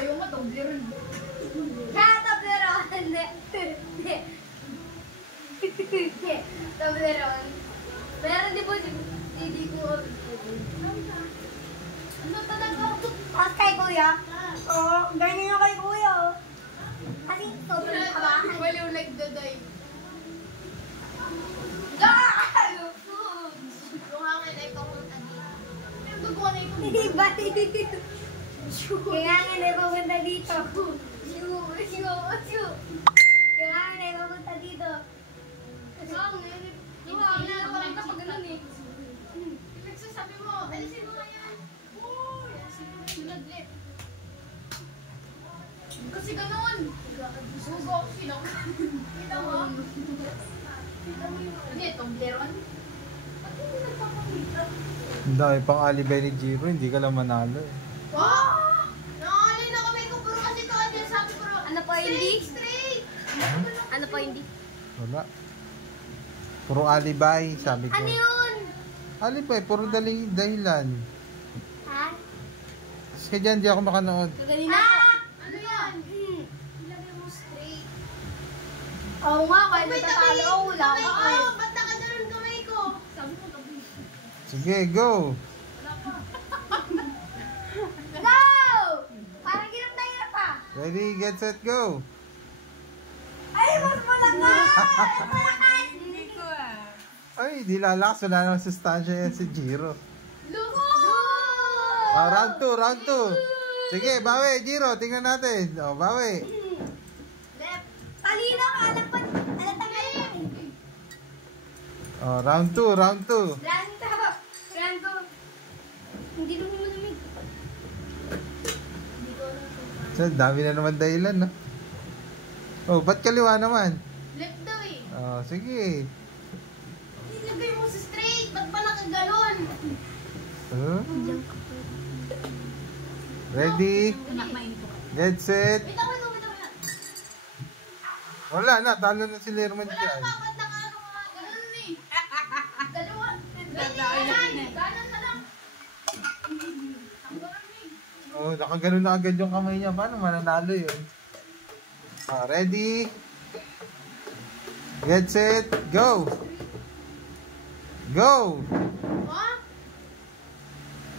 Sa'yo nga, Toblerone. Toblerone. Toblerone. Meron di po, hindi ko. Ano talaga? As kay kuya? Oo, ganyan yung kay kuya. Kasi sobrang kabahan. Waliw nagdaday. Yung hangin ay papunta dito. Pero dugo na yung Hindi ba? Kaya nga na papunta dito. Kaya nga na papunta dito. Parang kapag ganun eh. Sabi mo, alisin mo nga yan. Sunadlit. Kasi ganun. Sugo ako sila. Kita mo? Kita mo yung ano eh, Toblerone? Ba't hindi nagpapakita? Ang dami pang alibay ni Jiro, hindi ka lang manalo eh. Wow! Nakakali na kami ko, puro kasi ito. Ano yung sabi ko? Ano po hindi? Straight! Ano po hindi? Wala. Puro alibay, sabi ko. Ano yun? Alibay, puro dahilan. Ha? Kasi dyan, di ako makanood. Kaganina po. Ano yan? Ilagay mo straight. Oo nga, kahit Wait, natatalo ako, wala kamay ako ko. eh. Ba't nakaganon kamay ko? Sabi mo, gabi. Sige, go! Go! Parang hirap na hirap pa. Ready, get, set, go! Ay, mas malakas! Mas malakas! Hindi ko ah. Ay, di lalakas. Wala naman sustansya yan si Jiro. Lugo! Round 2, round 2. Sige, bawi, Jiro. Tingnan natin. O, bawi. Left. Talino ka, alam pa. Alam pa nga yun. O, round 2, round 2. Ranto. Ranto. Hindi naman malamig. Hindi ko alam kung So, dami na naman dahilan, no? Oh, ba't kaliwa naman? Left daw eh. Oh, sige. Ilagay mo sa straight. Ba't pa nakaganon? Oh. Ready? Get set. Wait ako, wait ako. Wala na, talo na si Lerman Wala dyan. pa, ba't nakaano nga? Ganon eh. Dalawa. Ganon na lang. Ang ganon eh. Oh, nakaganon na agad yung kamay niya. Paano mananalo yun? Ah, ready? Get set, go! Go! Ha?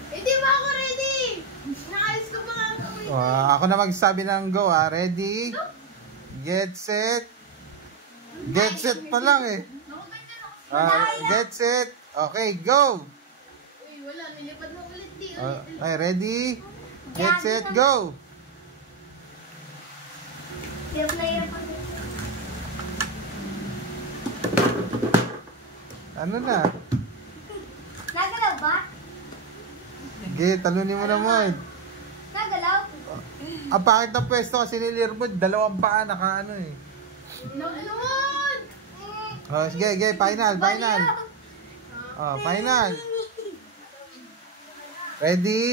Hindi ba ako ready? Naalis ko pa nga ang kamay. Oh, ako na magsabi ng go, ah. Ready? Get set. Get set pa lang eh. Ako ganyan ako. Get set. Okay, go! Uy, wala. Nilipad mo ulit. Di Ah, ulit. okay, ready? Get set, go! hirap na hirap ako. Ano na? Nagalaw ba? Sige, talunin mo naman. Nagalaw? Ang pangit ng pwesto kasi ni Lerman, dalawang paa nakaano eh. Naman! Oh, sige, sige, final, final. Oh, final. Ready?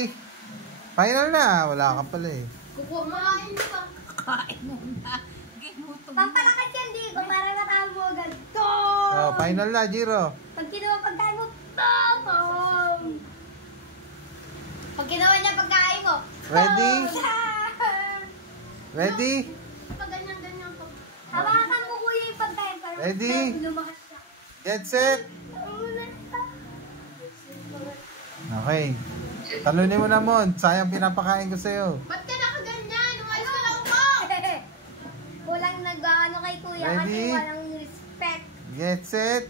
Final na. Wala ka pala eh. Kukumain ka. Pampalakas yan, di ba? Para matalo mo agad. Oh, final na, Jiro. Pag kinuha pagkain mo, totong! Pag kinuha niya pagkain mo, Ready? totong! Ready? Pag ganyan-ganyan ko. Hawakan mo kuya yung pagkain para Ready? lumakas siya. Get set. Okay. Talunin mo na, Mon. Sayang pinapakain ko sa'yo. Ba't ka nakaganyan? Umayos ka lang po! Walang nag-ano kay kuya kasi Ready? walang respect. Get set.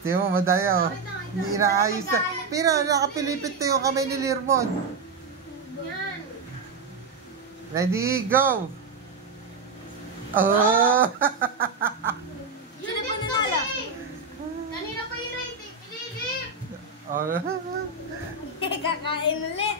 Tingnan mo, madaya oh. Hindi inaayos na. Pero nakapilipit na yung kamay ni Lerman. Yan. Ready, go! Oh! Yun din kasi. Kanina pa yung rating. Pililip. Oh. Kakain ulit.